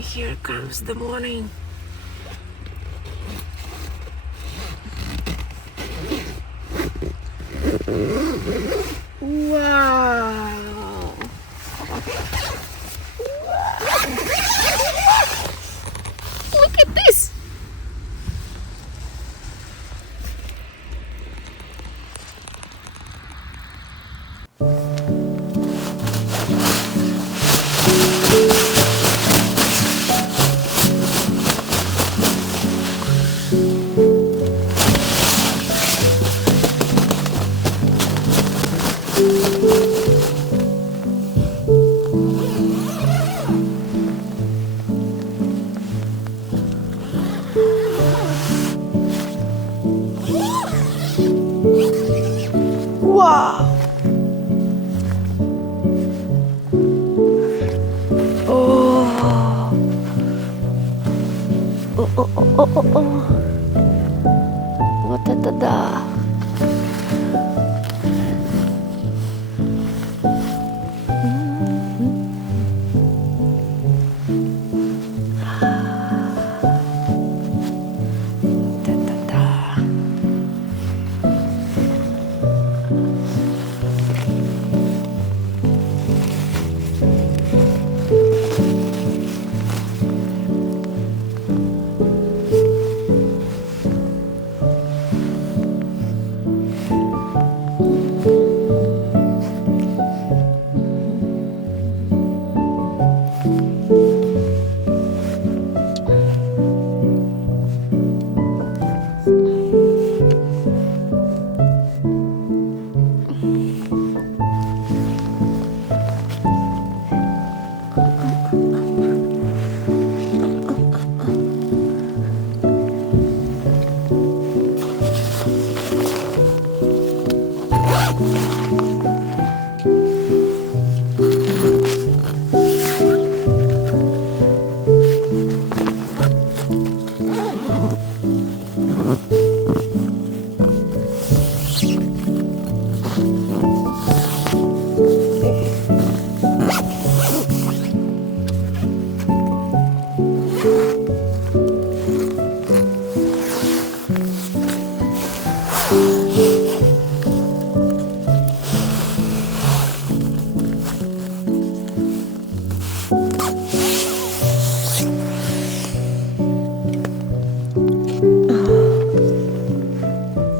Here comes the morning. Wow! Look at this! Wow! Oh! Oh, oh, oh, oh, oh, oh. What da da da. Da da da.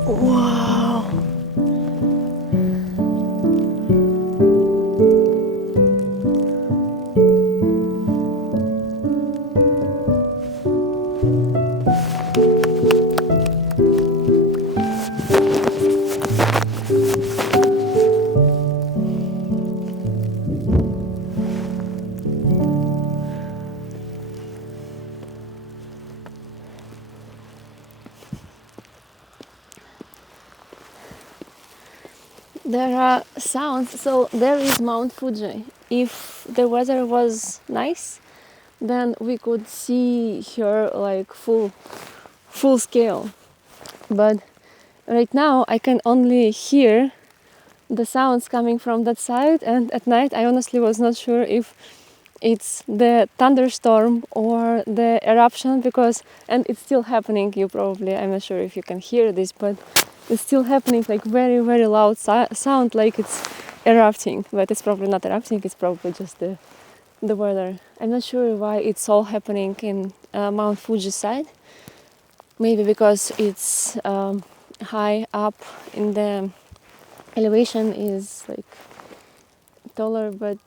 Wow! There are sounds, so there is Mount Fuji. If the weather was nice, then we could see her like full scale. But right now I can only hear the sounds coming from that side, and at night I honestly was not sure if it's the thunderstorm or the eruption, because and it's still happening. I'm not sure if you can hear this, but it's still happening, like very loud sound, like it's erupting, but it's probably not erupting, it's probably just the weather. I'm not sure why it's all happening in Mount Fuji side. Maybe because it's high up in the elevation is like taller, but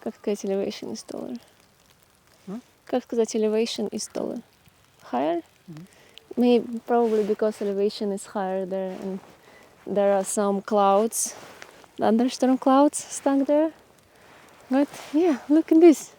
как сказать, elevation is taller? Как сказать, elevation is taller? Higher? Maybe probably because elevation is higher there, and there are some clouds, thunderstorm clouds stuck there. But yeah, look at this.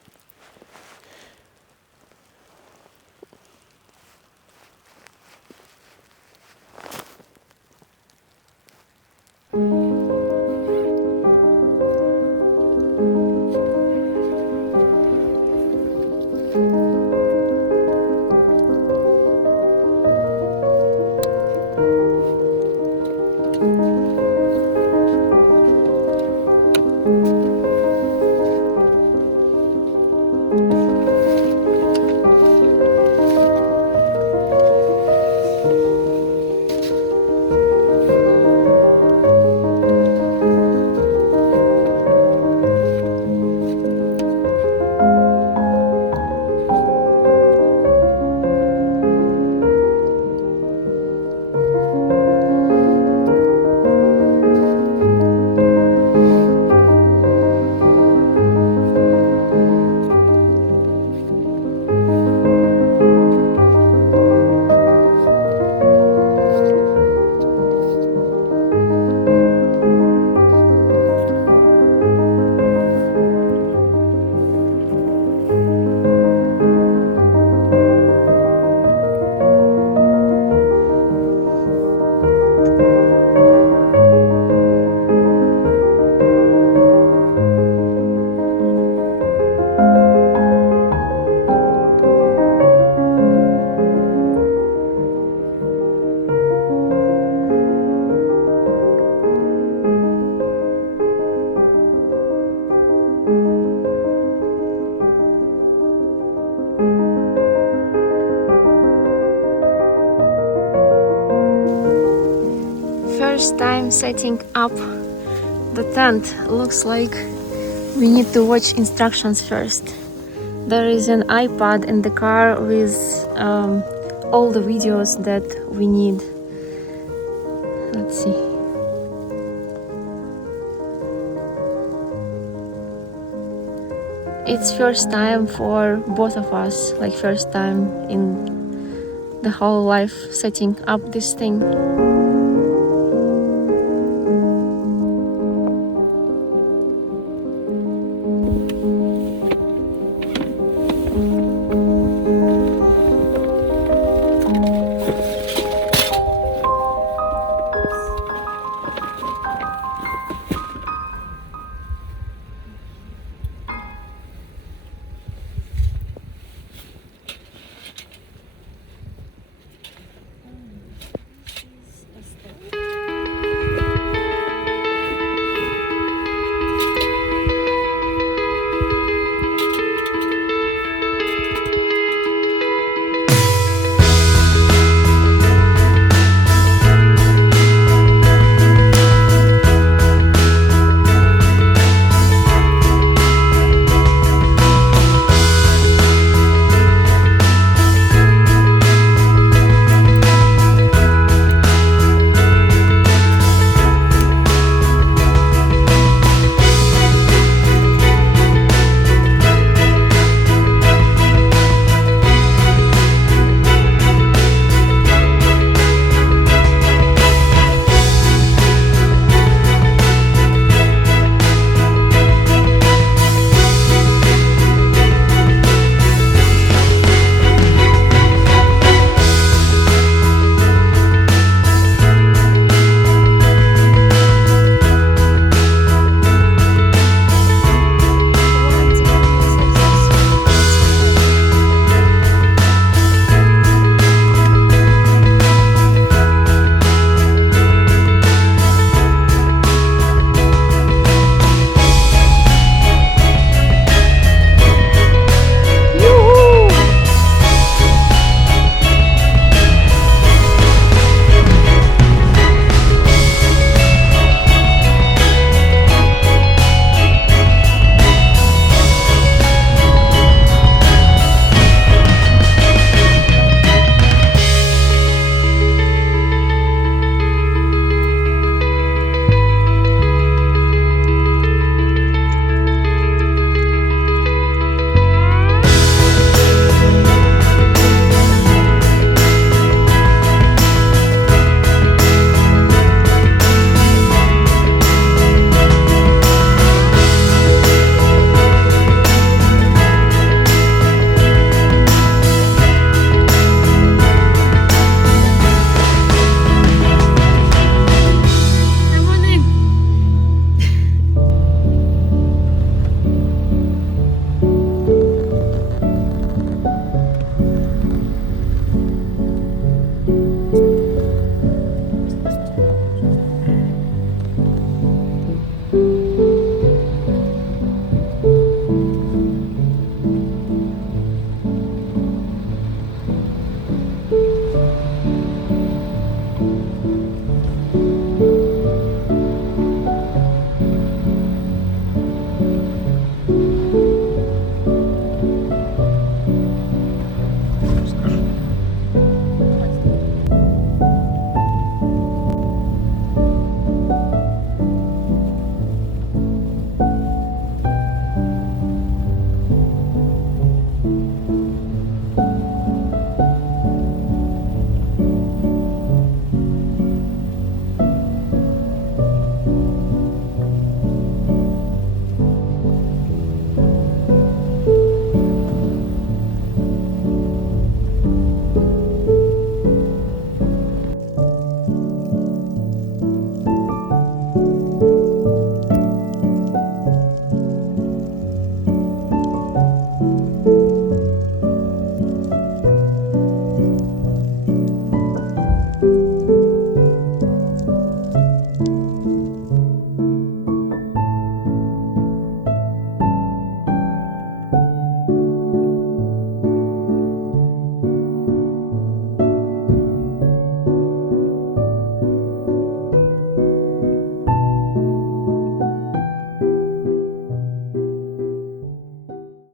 first time setting up the tent. Looks like we need to watch instructions first. There is an iPad in the car with all the videos that we need. Let's see. It's first time for both of us, like first time in the whole life setting up this thing.